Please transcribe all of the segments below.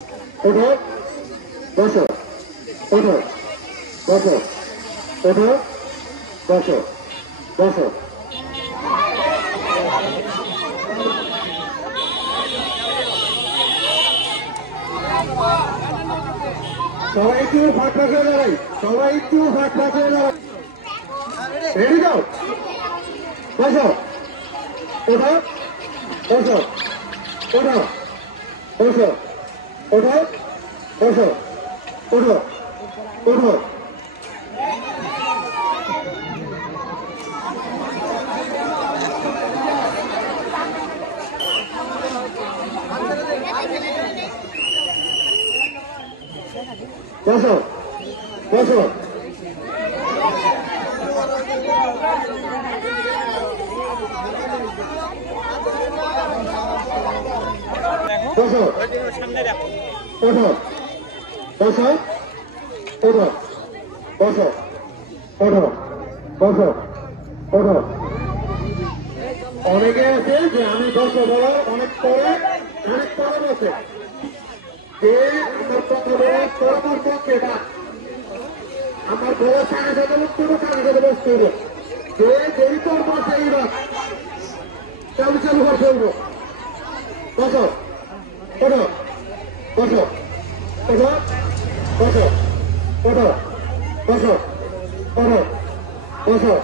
ওঠো, বসো, ওঠো, বসো, ওঠো, বসো, বসো। সবাই একটু ফাঁক ফাঁক হয়ে দাঁড়াই, সবাই একটু ফাঁক ফাঁক হয়ে দাঁড়াই। রেডি যাও, বসো, ওঠো, বসো, ওঠো, বসো, ওঠো, বসো, ওঠো, ওঠো। বসো, বসো, বসো, সামনে দেখো, ওঠো, বসো, ওঠো, বসো, ওঠো, বসো, ওঠো। অনেকে আছে যে আমি বসো বলো, অনেক পরে বসে যে আমার পক্ষে বা আমার বড় সাড়ে সাথে বসতে হবে, সাড়ে সাথে বসতে হবে। যে দেরি করবো সেই না চালু চালু করে চলবো। বসো, ওঠো, বসো, ওঠো, বসো, ওঠো, বসো, ওঠো, বসো।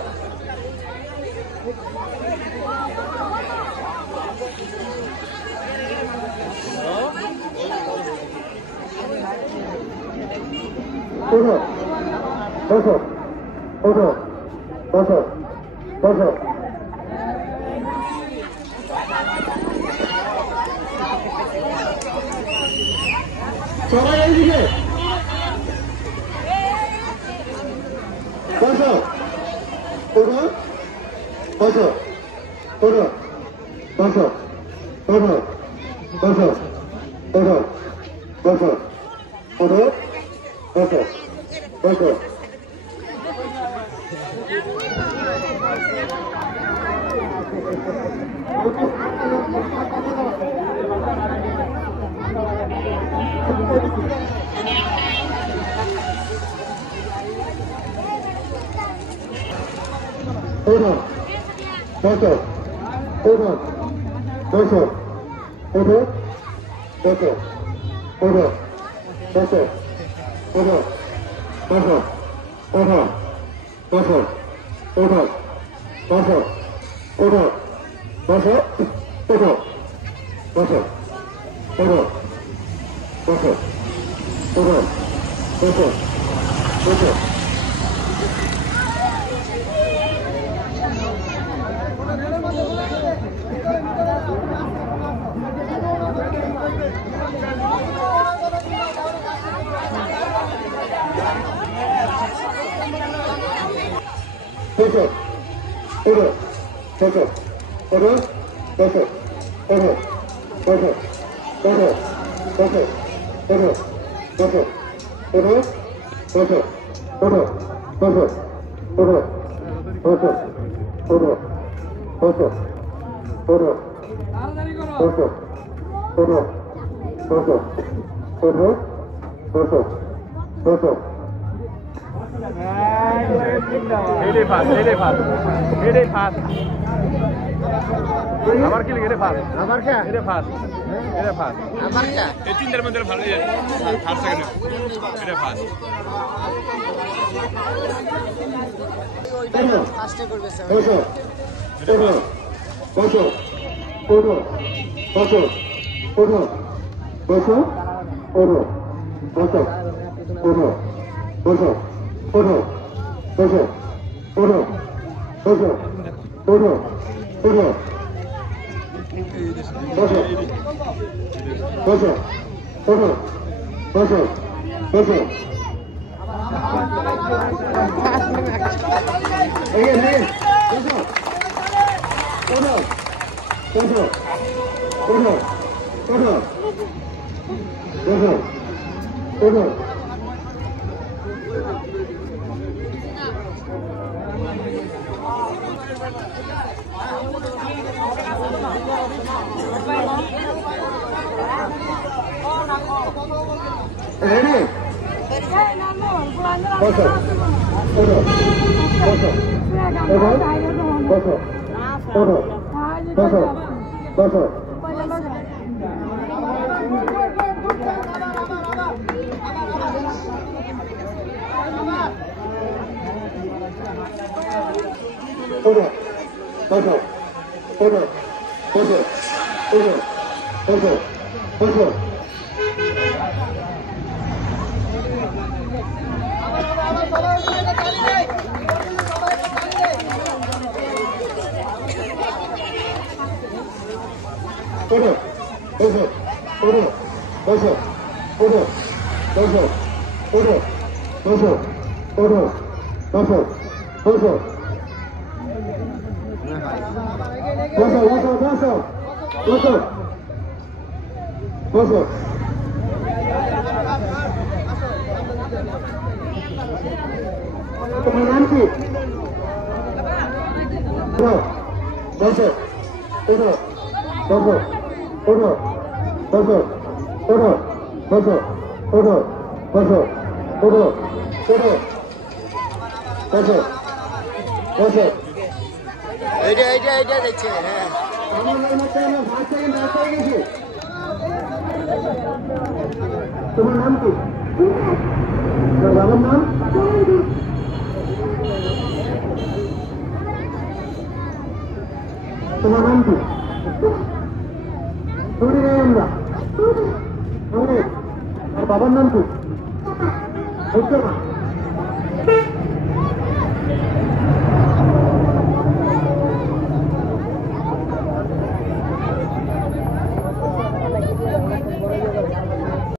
ওঠো, বসো, ওঠো, বসো, বসো। সবাই এইদিকে বসো, ওঠো, বসো, ওঠো, বসো, ওঠো, বসো, ওঠো, বসো, ওঠো, বসো, বসো। ওঠো, বসো, ওঠো, বসো, ওঠো, বসো, ওঠো, বসো, ওঠো, বসো, ওঠো, বসো, ওঠো, বসো, ওঠো, বসো, ওঠো, বসো, ওঠো, বসো, ওঠো, বসো, বসো। বসো, ওঠো, বসো, ওঠো, বসো, ওঠো, বসো, ওঠো, বসো, ওঠো, বসো, ওঠো, বসো, ওঠো, বসো, ওঠো, বসো, ওঠো, বসো, ওঠো, বসো, ওঠো, বসো, ওঠো, বসো, বসো। আমার কি লাগে ফাস আমার কে এটা ফাস এটা ফাস আমার কা এই তিনটার মধ্যে ভালো ফাস সেকেন্ড এটা ফাস ফাস্টে করবে স্যার বসো, ওঠো, বসো, ওঠো, বসো, ওঠো, বসো, ওঠো, বসো, ওঠো, বসো, ওঠো, বসো, ওঠো, বসো, ওঠো, ওঠো, বসো, বসো, ওঠো, বসো, বসো। এগিয়ে বসো, ওঠো, বসো, ওঠো, ওঠো, বসো, ওঠো। রেডি বসো ওঠো বসো ওঠো বসো ওঠো বসো বসো ওঠো বসো ওঠো বসো ওঠো বসো বসো ওঠো বসো ওঠো বসো ওঠো বসো ওঠো বসো ওঠো বসো বসো বসো বসো বসো বসো বসো তোমার নাম কি বসো ওঠো বসো ওঠো বসো ওঠো বসো ওঠো বসো ওঠো ওঠো বসো বসো এইটা দেখছে হ্যাঁ আমার মধ্যে আমরা 5 সেকেন্ড রাস্তা হয়ে গেছি তোমার নাম কি তোর বাবার নাম তোমার নাম কি শুনি নাই আমরা আর বাবার নাম কি বুঝছো না